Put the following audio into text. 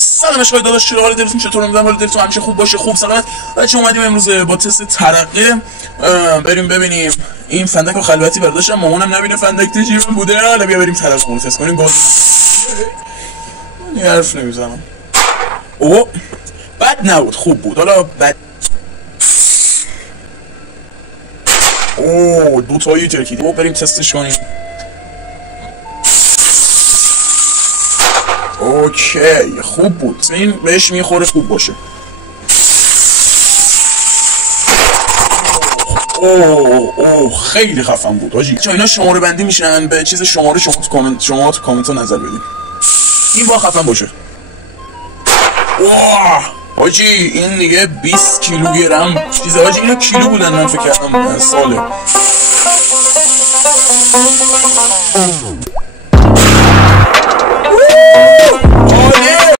سلام اشقای داداش، چرا حال دلتون چطور؟ امیدوارم حال دلتون همیشه خوب باشه. خوب سلامت. بچه‌ها اومدیم امروز با تست ترقه بریم ببینیم این فندک رو خلوتی برداشتم، مامانم نبینه فندک تجیب بوده. حالا بیا بریم ترقه رو تست کنیم. گاز حرف نمیزنم. اوه بد نبود، خوب بود. حالا بد اوه دو تایی ترکیدی. بریم تستش کنیم. اوکی خوب بود. این بهش میخوره خوب باشه. اوه خیلی خفن بود حاجی. چون اینا شماره بندی میشن به چیز شماره. شما تو کامنت ها نظر بدید. این با خفن باشه. اوه حاجی این دیگه 20 کیلوگرم چیزه حاجی. اینا کیلو بودن، من فکر کردم ساله.